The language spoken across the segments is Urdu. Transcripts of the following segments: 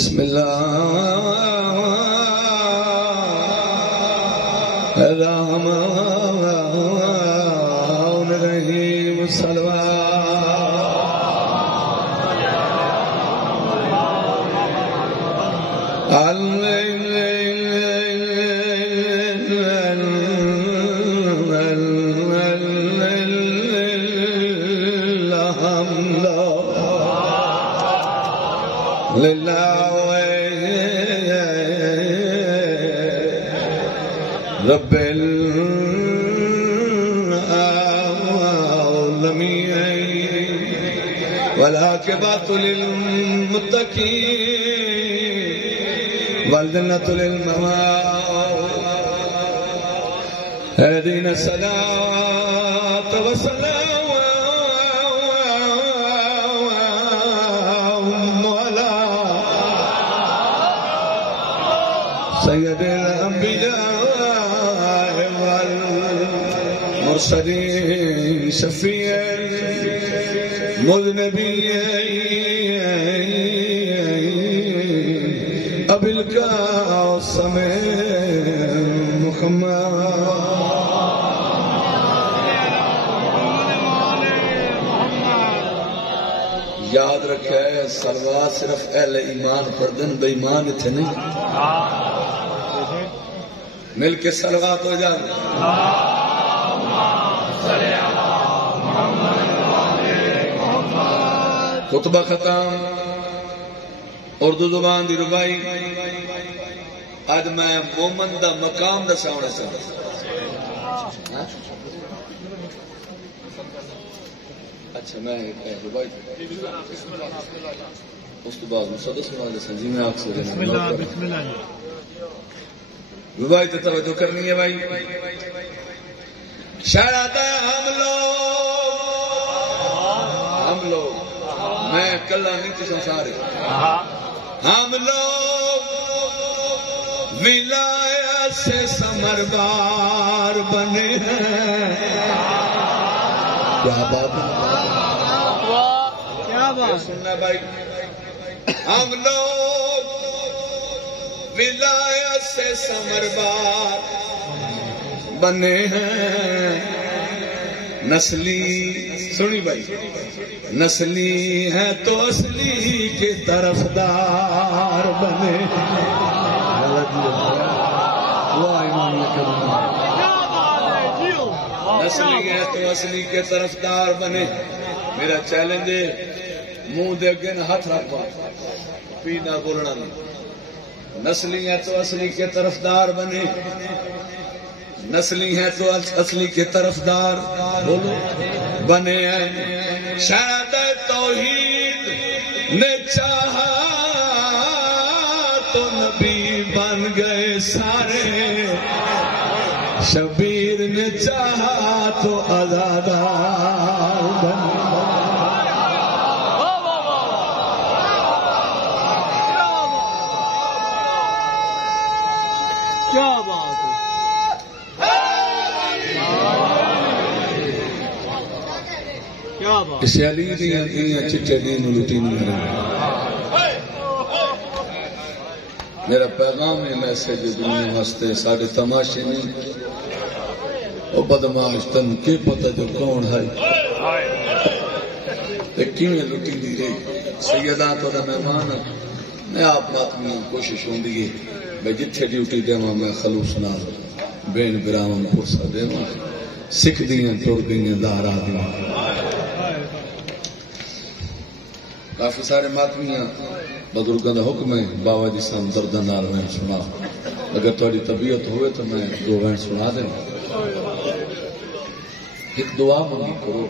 بسم اللہ الرحمن الرحیم رب العالمين والعاقبة للمتقين والجنة للمأوى اهدنا الصراط والسلام على سيد الأنبياء والمرسلين شفيع المذنبين أبي القاسم محمد یاد رکھے صلوات صرف اہل ایمان پڑھدن بے ایمان تھے نہیں مل کے صلوات ہو جائے خطبہ ختم اردو زبان دی ربائی آج میں مومن دا مقام دا سامنے سے اچھا میں ربائی اس تو بعد مصدس والے سنجی میں آپ سے بسم اللہ بسم اللہ ربائی تو توجہ کرنی ہے بھائی شاعر آتا ہے ہم لوگ میں کلا نہیں تو سنسارے ہم لوگ ولایت سے ثمربار بنے ہیں کیا بات ہے کیا بات سننا بھائی ہم لوگ ولایت سے ثمربار بنے ہیں نسلی سنی بھائی نسلی ہے تو اصلی کے طرفدار بنے نسلی ہے تو اصلی کے طرفدار بنے میرا چیلنج ہے منہ دے اگے نہ ہاتھ رکھوا پی نہ بولنا نہیں نسلی ہے تو اصلی کے طرفدار بنے نسلی ہے تو اصلی کے طرفدار بولو بنے ہیں شاید توحید نے چاہا تو نبی بن گئے سارے شبیر نے چاہا تو آزادار بن کیا بات ہے اسے علی دیاں دیاں چٹے دین لٹی نہیں رہے میرا پیغام ہے میسج دنیا واسطے ساڑھے تماشے نہیں وہ بدماش تن کے پتہ جو کون ہے کیوں لٹی نہیں رہی سیدان تو دا مہمان میں آپ ماتمی کوشش ہوں دیئے میں جتھے ڈیوٹی دے میں خلوص نال بین براہم پرسا دے سکھ دیاں توڑ گئیں دارا دیاں کافی سارے ماتمیاں بزرگوں کا حکم ہے بابا جی سام دردہ نال وین سنا اگر تھوڑی طبیعت ہوئے تو میں دو وین سنا دیں ایک دعا منگی کرو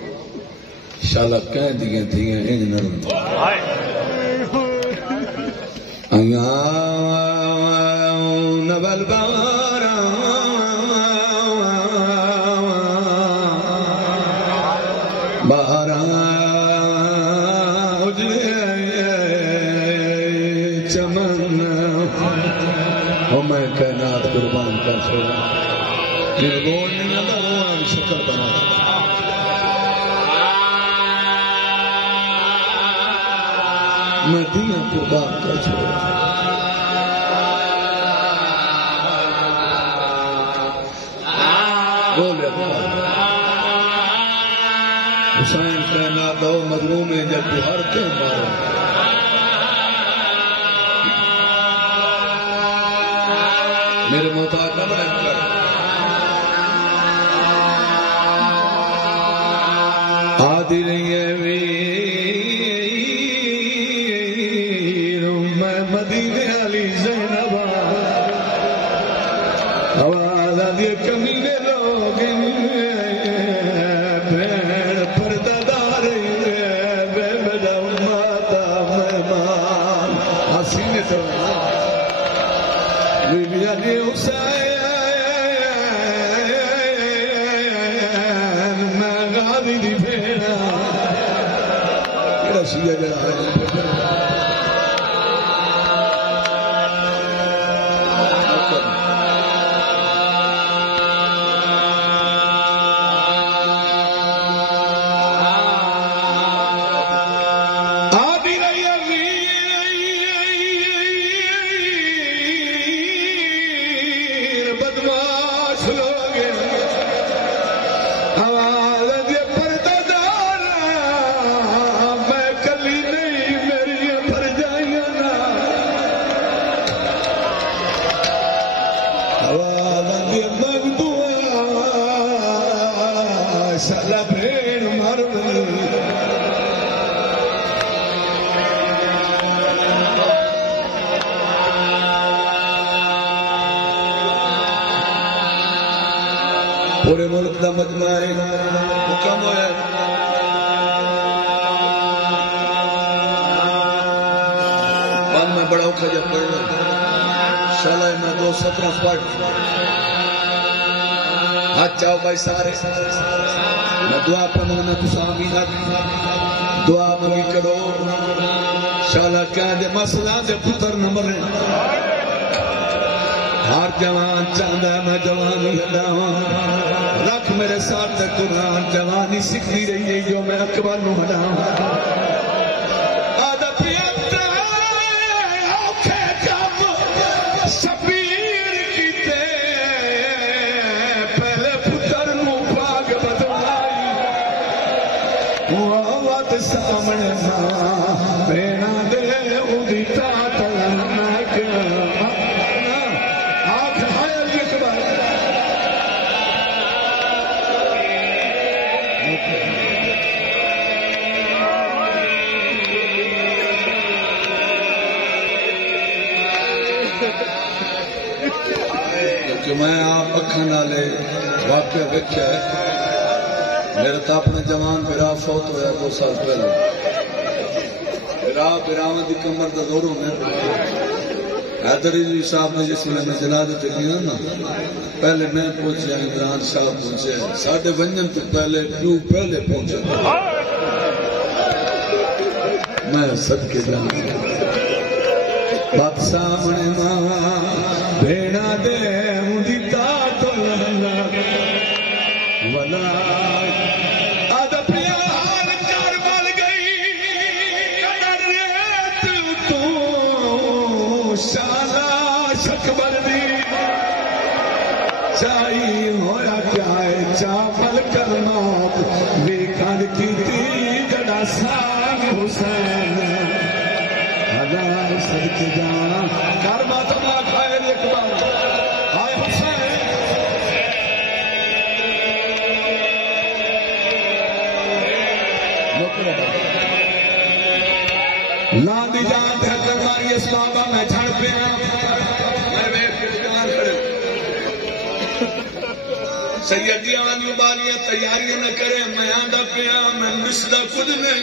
شالا کہیں دیئے دیئے ان نرم نبل بارا بارا میں کائنات قربان کر چھوڑا میرے گوڑ نہیں اللہ شکر بنا میں دیاں قربان کر چھوڑا بولے حسین کہنا دو مظلوم ہے جب ہر کے مارا میرے محتاج نہ بڑھیں کر آدھی رہی ہے ویر میں مدینے علی زینب آواز آدھی کمینے لوگ بین پردہ دار بے بدا ماتا مہمان حسین تو بی بی علی حسین میں غازی دی بھیڑا کیڑا شیعہ جڑا ہے پورے ملک دا مجمع ہے حکم ہے بند میں بڑا اوکھا جب پڑھنا شالہ میں 2:17 پڑھ ہاتھ چاہو بھائی سارے میں دعا پہ مانگنا تو آمین دعا مانگی کرو شالہ کہہ دے مسئلہ دے پتر نہ مرے ہر جوان چاہتا ہے میں جوانی ہٹاواں رکھ میرے ساتھ قرآن جوانی سکھتی رہی ہے جو میں اکبر نو ہٹاواں آدھا پیتا اوکھے کم شبیر کیتے پہلے پتر نو پاگ بدلائی وات سامنے ماں بینا دے اودی تاتل ناک کہ میں آپ اکھاں نالے واقعہ ویکھیا ہے میرا تو اپنے جوان برا فوت ہویا 2 سال پہلے براواں دی کمر دا زور ہونے حیدر علی صاحب نے جس میں جنازے تے گیا نا پہلے میں پہنچیا عمران صاحب پہنچے ساڈے ونجن تو پہلے پیو پہلے پہنچے میں صدقے جانا بات سامنے ماں بھیڑا دے مجھے تاتو لہنا ولا آدھا پیار کار بال گئی ریت تو شالا شک بردی چاہی ہویا کیا ہے چاپل کرنا ویکھن کی تی جڑا ساگ حسین ہزار صدقے جانا کار ماتما کھائے ایک بار آئے حسین لاندی جان تھکر ماری اس بابا میں جھڑ پہ میں بیٹھ کے جان کھڑے سیدی آنی بالیاں تیاریاں نہ کرے میں آندہ پیا میں مسدہ خود میں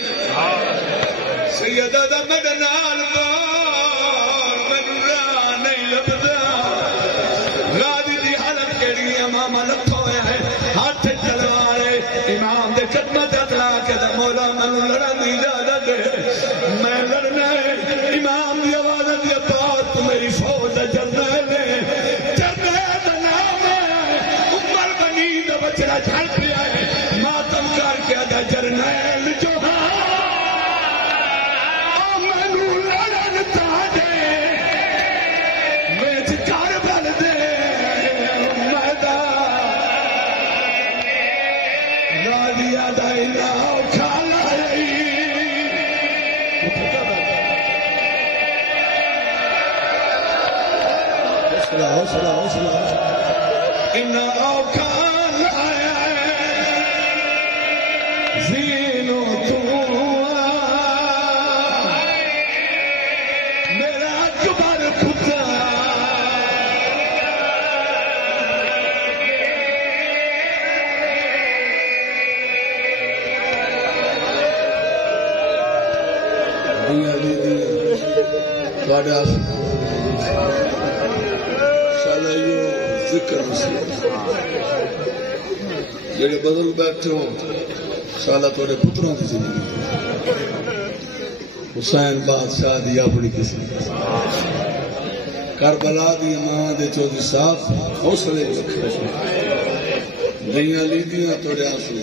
سیدہ دا مدنال بار میں نورا نہیں لبدا غادی دی حالت کیڑی امامہ لکھو ہے ہاتھ تلوارے امام دے قدمت اطلاع کے دا مولا من لڑا دی اجازت دے میں لڑنا ہے امام دی آواز دی پاس تو میری فوج جرنیل ہے جرنیل دا نام ہے عمر بنی دا بچڑا جھڑ پیا ہے ماتم کر کے دا جرنیل جو غازی آدھائی ناؤ کھالا رہی حوصلہ انہاں کھالا زینو تو میرا جبر کھتا ذکر جڑے بزرگ بیٹھے ہو شالا تھوڑے پتروں کی زندگی حسین بادشاہ دی اپنی قسم کربلا دی ماں دے چودھری صاحب حوصلے دئیاں لیدیاں تھوڑے آنسو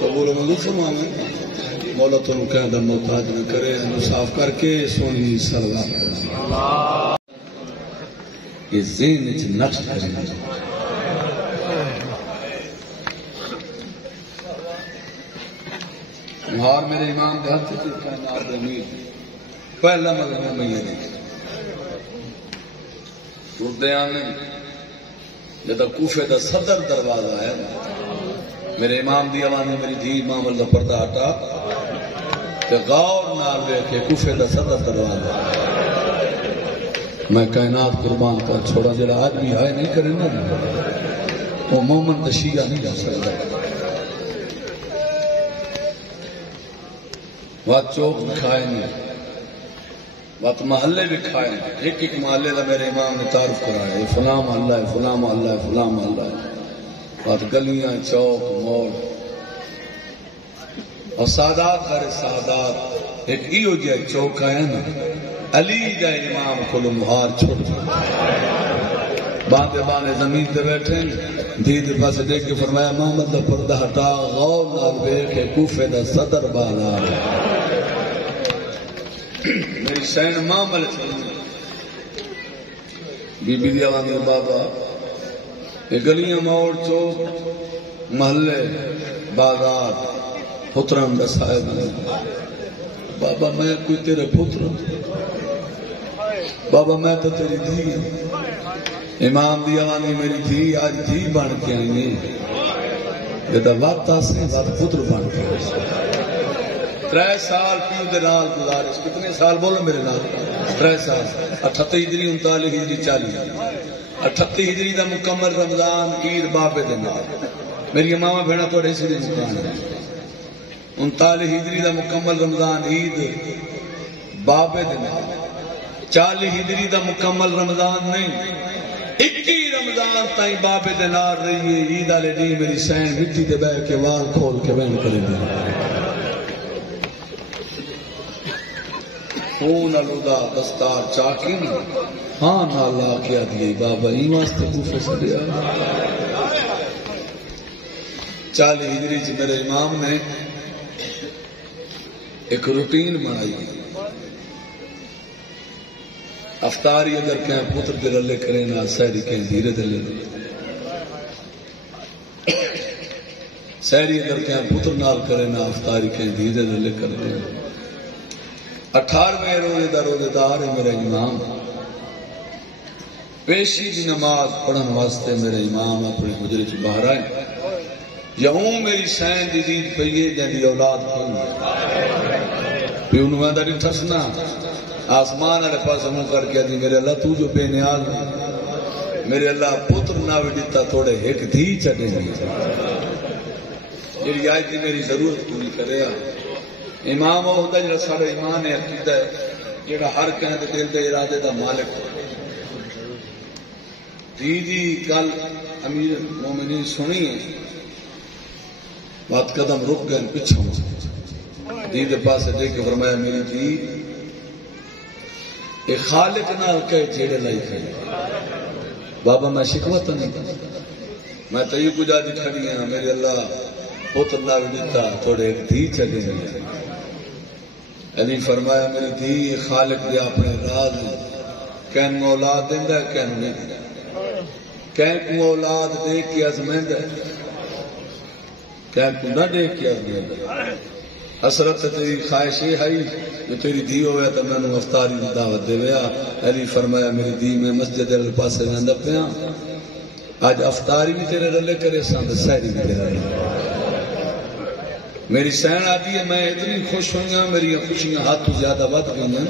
قبول منظور فرماویں مولا تو کہہ دا محتاج نہ کرے صاف کر کے سونی سرگار یہ ذہن وچ نقش کرنا اور میرے امام کے ہاتھ سے کائنات امیر پہلا مدینہ میں یہ دیکھا اردیان نے جب کوفے دا صدر دروازہ ہے میرے امام دی آواز نے میری دھی امام اللہ پردہ ہٹا کہ غور نال دیکھے کوفے دا صدر دروازہ میں کائنات قربان کر چھوڑا جڑا آج بھی آئے نہیں کرے نا وہ مومن تشیعہ نہیں جا سکتا وقت چوک بھی کھائے نہیں وقت محلے بھی کھائے نہیں ایک ایک محلے کا میرے امام نے تعارف کرایا ہے فلاں محلہ ہے فلاں محلہ ہے فلاں محلہ ہے وقت گلیاں چوک موڑ اور سادات کرے سادات ایک ایو جائے چوک ہے نا علی جائے امام کو مہار چھوڑ باندے باندے زمین تے بیٹھے دید پاس دیکھ کے فرمایا محمد دا پردہ ہٹا غور نال بیکھے کوفے دا صدر بالا میری سین ماں ملے بی بی دی آواز میں بابا یہ گلیاں موڑ چوک محلے بازار پترم دا صاحب بابا میں کوئی تیرے پتر بابا میں تو تیری دھی امام دی آوانی میری دھی آج دھی بن کے آئیں یہ تو وقت آسے وقت پتر بن کے 3 سال پیو دے نال گزارش کتنے سال بولو میرے نال 3 سال 38 ہجری 39 ہجری 40 38 ہجری دا مکمل رمضان عید بابے دے میری ماما بھیڑا تو ایسی دی مکان 39 ہجری دا مکمل رمضان عید بابے دے 40 ہجری دا مکمل رمضان نہیں 21 رمضان تائیں بابے دے نال رہی ہے عید والے دن میری سین مٹی دے بہ کے وال کھول کے بہن کرے دے خون الدا دستار چاکی ہاں نالا کیا دیے بابا ہی واسطے کوفے سے دیا 40 ہجری چ میرے امام نے ایک روٹین بنائی افطاری اگر کہیں پتر دے رلے کرے نا سہری کہیں دھیرے دے لے سہری اگر کہیں پتر نال کرے نا افطاری کہیں دھیرے دے لے کر دے 18ویں روزے دار ہے میرا امام پیشی دی نماز پڑھن واسطے میرے امام اپنے حجرے چ باہر آئے یا ہوں میری سین دی دید پئیے جہاں اولاد کھول پیو نو دا نہیں ٹھسنا آسمان والے پاس منہ کر کے دی میرے اللہ تو جو بے نیاز میرے اللہ پتر نہ بھی دیتا تھوڑے ایک دھی چڑھے جی آج دی میری ضرورت پوری کرے امام وہ ہوتا ہے جڑا سارا ایمان ہے عقیدہ ہے جڑا ہر کہیں دے دل دے ارادے دا مالک ہو دی کل امیر مومنین سنی ہے بات قدم رک گئے پچھوں دی دے پاس دیکھ کے فرمایا میری دی ایک خالق نہ کہے جیڑے لائی کھڑی بابا میں شکوت نہیں میں تو یہ گجا دی کھڑی ہیں میرے اللہ پتر نہ بھی دیتا تھوڑے ایک دھی چلے گئے علی فرمایا میری دھی خالق دے اپنے راز کہن میں اولاد دیندہ ہے کہن نہیں کہن کو اولاد دے کی ازمند ہے کیا کنڈا دیکھ کیا حسرت تیری خواہش یہ ہے جو تیری دھی ہوئے تو میں نے افطاری کی دعوت دے ویا. علی فرمایا میری دھی میں مسجد والے پاسے میں پیا آج افطاری بھی تیرے رلے کرے سان سحری بھی تیرے رلے. میری سہن آتی ہے میں اتنی خوش ہوئی ہوں میری خوشیاں ہاتھ زیادہ بد گئی ہیں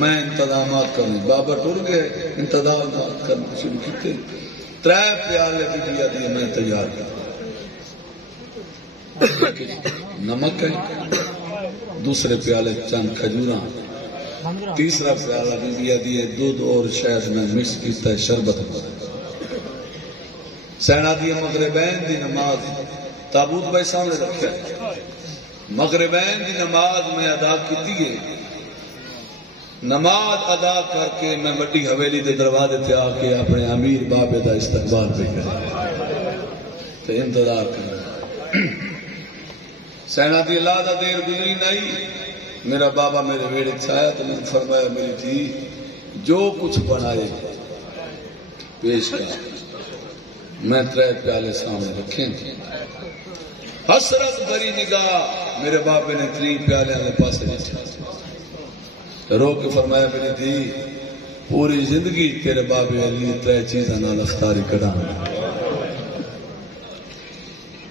میں انتظامات کروں. بابا ٹر گئے انتظامات کرنا شروع کیتے 3 پیالے بھی دیے میں تیار کر نمک ہے دوسرے پیالے چند کھجوراں تیسرا پیالہ بھی دیے دودھ اور شہد میں مکس کیتا ہے شربت. سہنا دی مغربین دی نماز تابوت بھائی سامنے رکھا مغربین دی نماز میں ادا کی ہے. نماز ادا کر کے میں وڈی حویلی دے دروازے تے آ کے اپنے امیر بابے دا استقبال پہ کرے تے انتظار کرے. سہنا دی اللہ دا دیر گزری نہیں میرا بابا میرے ویڑے چھایا تو میں نے فرمایا میری تھی جو کچھ بنائے پیش کر. میں 3 پیالے سامنے رکھے حسرت بری نگاہ میرے بابے نے 3 پیالے والے پاسے رکھا رو کے فرمایا میری تھی پوری زندگی تیرے بابے علی 3 چیزاں نال افطاری کڈا.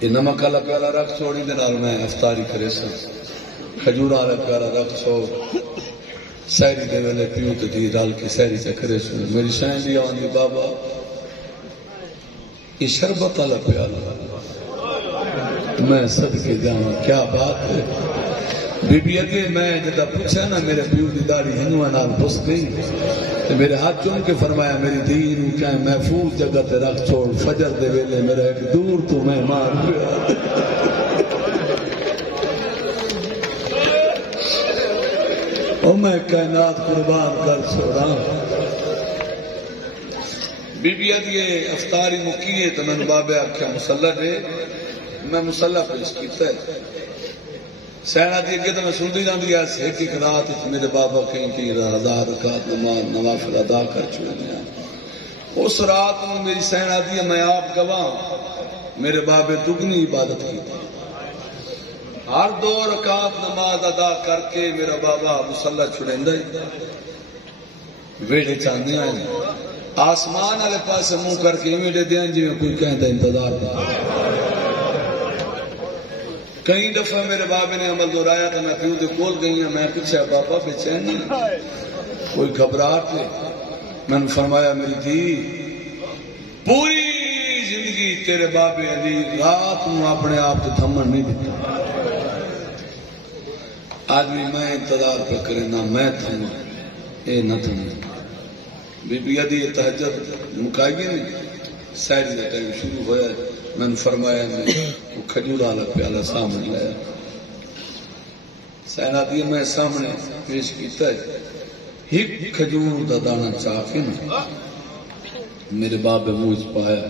یہ نمک والا پیالہ رکھ چھوڑی دے نال میں افطاری کرے سا. کھجور والا پیالہ رکھ چھوڑ سحری دے ویلے پیو تے دی رل کے سحری تے کرے سو. میری شہن دی آندی بابا یہ شربت والا پیالہ میں صدقے جاواں کیا بات ہے. بی بی اگے میں جدا پوچھا نا میرے پیو دی داڑھی ہنگواں نال پس گئی تے میرے ہاتھ چوم کے فرمایا میری دھی نوں کہ محفوظ جگہ تے رکھ چھوڑ فجر دے ویلے میرا ایک دور تو مہمان ہوا. او میں کائنات قربان کر چھوڑا. بی بی اگے افطاری مکی ہے تو میں نے بابے آخیا مسلح دے میں مسلح پیش کیتا ہے. سہنا دی اگے تو میں سنتی جاندی ایک ایک رات میرے بابا کہیں کہ 1000 رکعت نوافل ادا کر چکے. اس رات میں میری سہنا دی میں آپ گواہ میرے بابے دگنی عبادت کی تھی. ہر 2 رکعت نماز ادا کر کے میرا بابا مسلح چھڑیندا ویڑے چاندیاں آسمان والے پاس منہ کر کے ایویں دے دیاں جی کوئی کہندا انتظار کر. کئی دفعہ میرے بابے نے عمل دہرایا تو میں پیو دے کول گئی ہوں. میں پوچھا بابا بے چین نہیں کوئی گھبراہٹ نہیں. میں نے فرمایا میری تھی پوری زندگی تیرے بابے علی رات نو اپنے آپ کو تھمن نہیں دیتا. آدمی میں انتظار پہ کرے نہ میں تھما اے نہ تھما. بی بی علی تہجد مکائیے نہیں سحری کا ٹائم شروع ہویا. میں نے فرمایا میں وہ کھجور والا پیالہ سامنے لایا. سہنا دی میں سامنے پیش کیتا ہے. ایک کھجور دا دانا چاہ کے نا میرے بابے منہ پایا.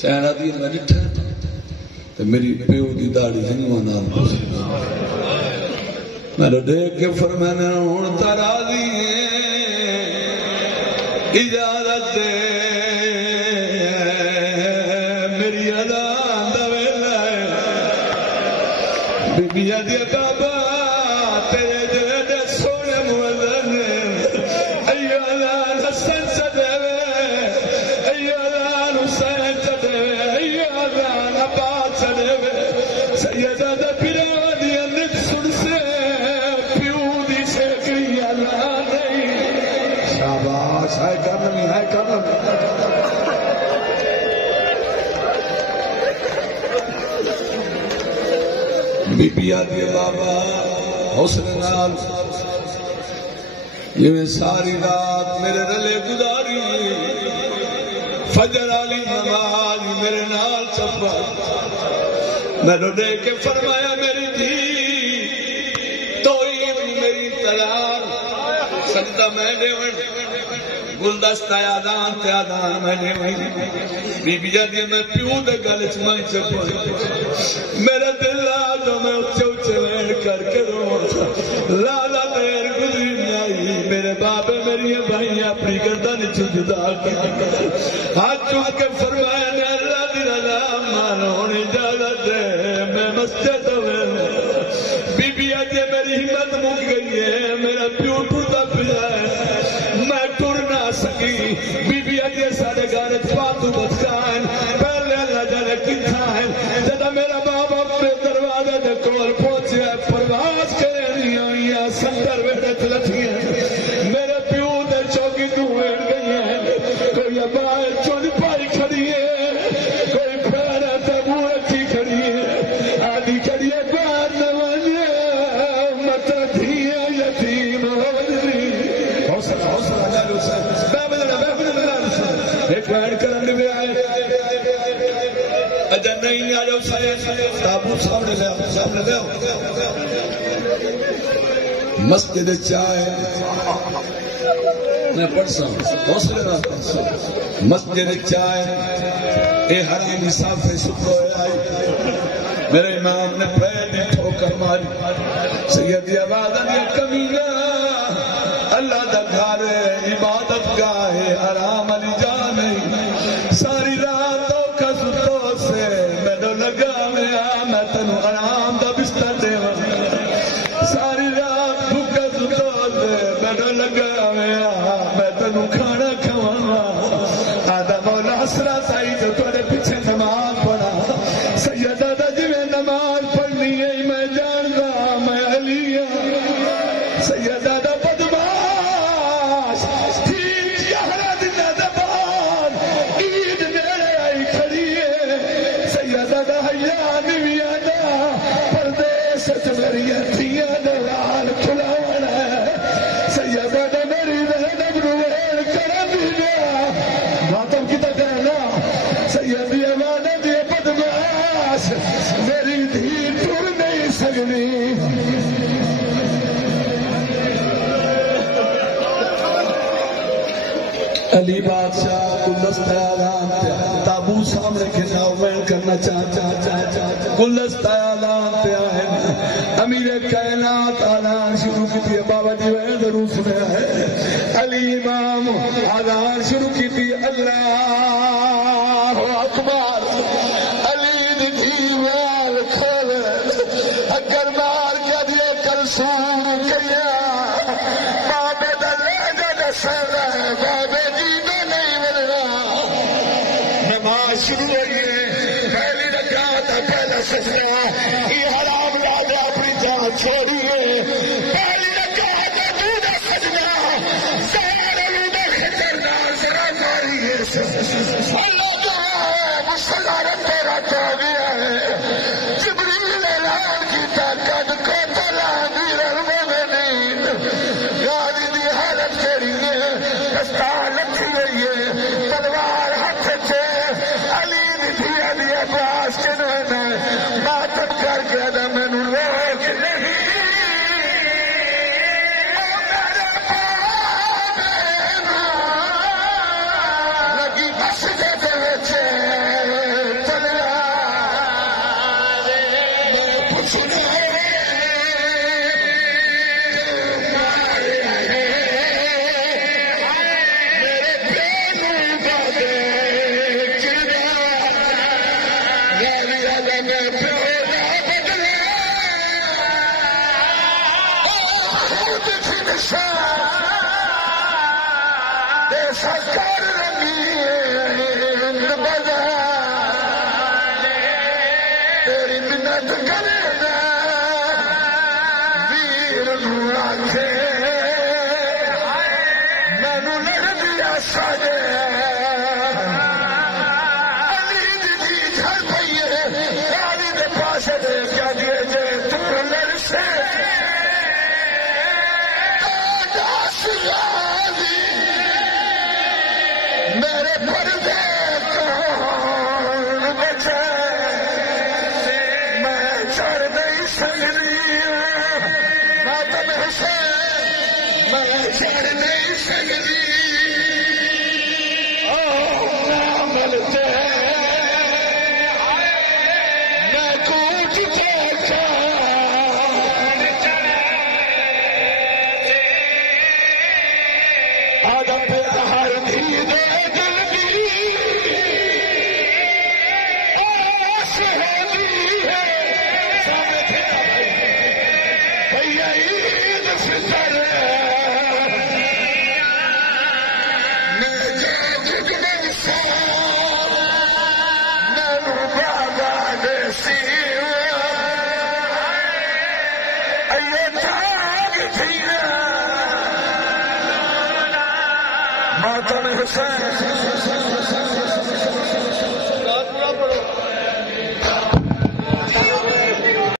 سہنا دی میں ڈٹھا تو میری پیو دی داڑھی ہنگواں نال میں دیکھ کے فرمایا ہن تا راضی اجازت دے میری اذان دا ویلا بی بی دی بابا تیرے دے سونے مؤذن ایو اذان حسن سدے ایو اذان حسین سدے ایو اذان عباس سدے سیدہ دا پیرا دی نت سن سے پیو دی سے کی اذان نہیں. شاباش ہے کرنی ہے کرنی. بی بی آدھی بابا حسن نال یہ ساری رات میرے رلے گزاری فجر والی نماز میرے نال چپا. میں نے دیکھ کے فرمایا میری دھی تو میری طلاق سجدہ میں دے گلدستہ آدان تے آدان میں دے بی بی آدھی میں پیو دے گل چ میں چپا. میرا دل آجو میں اچھے اچھے وین کر کے رو لالا دیر گزری نہیں آئی. میرے بابے میری بھائی اپنی گردن جدا کر ہاتھ چوک کے فرمایا نے اللہ دی رضا مان ہونی اجازت مسجد بی بی اجے میری ہمت مک گئی ہے میرا پیو ٹرتا پیا ہے میں ٹر نہ سکی بی بی اجے سارے گھر پاتو بچکان پہلے اللہ جانے کتھا ہے جدا میرا باپ اپنے دروازے دے کول پہنچیا پرواز کرنی آئیاں سندر ویڑت لٹھی ہیں میرے پیو دے چوکی تو ویڑ گئی ہیں کوئی ابائے چون پائی کھڑی ہے کوئی پھیرا تبو رکھی کھڑی ہے آدھی کھڑی ہے بار نوانے مطر دھیاں یتیم ہوئی حوصلہ جالو ایک بیان کرن دے آئے اجا نہیں آ جاؤ تابوت سامنے لے آؤ مسجد چائے میں پڑھسا حوصلے نہ پڑھسا مسجد چائے اے حرام صافے سکھو آئی میرے امام نے پیر دی ٹھوکر ماری سیدی آواز نے کمینہ اللہ دا گھر عبادت گاہ حرام علی جان ساری رات اوکھا ستو سے مینو لگا میں تینوں آرام دا بستر دیواں ساری رات بھوکا ستو سے مینو لگا میں تینوں کھانا کھواواں آدھا مولا حسرا سائی جو تھوڑے پیچھے نماز پڑھا سیدہ دا جویں نماز پڑھنی ہے میں جاندا میں علی ہاں سیدہ دا بدماش تین یہاں دنہ دبان عید میرے آئی کھڑی ہے سیدہ دا حیان بھی آنا پردیس میری اتھیاں دلال کھلاوڑ ہے سیدہ دا میری رہنم رویل کرا بھی گیا ماتم کی تک کہنا سیدی امانہ دی بدماش میری دھی ٹر نہیں سکنی علی بادشاہ گلستہ اعلان پہ تابوت سامنے کھنا وین کرنا گلستہ اعلان پہ ہے امیر کائنات اعلان شروع کی تھی بابا جی وین ضرور سنیا ہے علی امام اعلان شروع کی تھی اللہ اکبر علی دی تھی وال کھول اگر مار کے دیے کر سور کیا بابے دا لے جا سر بابے شروع ہوئی ہے پہلی رکعت پہلا سجدہ یہ حرام لادا اپنی جان چھوڑیے پہلی رکعت دوسرا سجدہ سارے لوگ خطرناک ذرا ماریے اللہ کا مسلح تیرا تو گیا ہے جبریل اعلان کی طاقت کو تلا امیر المومنین یاد دی حالت کری ہے رستہ لکھی گئی ہے تلوار ہاتھ سے عباس کے نونے ماتم کر کے دا میں نو روک نہیں میرے پانے لگی بس دے بچے تلیا میں پوچھنے سرکار رنگی بجا تیری منت کرے گا ویر آنکھے مینو لڑ دیا ساجے علی دی گھر پئیے علی دے پاس دے کیا دیے جے تم لڑ سے میرے پردے کون بچے میں چڑھ نہیں سکتی ماتم حسین میں چڑھ نہیں سکتی ملتے میں کوٹ دیکھا آدم پہ ہر دھی دے ماتم حسین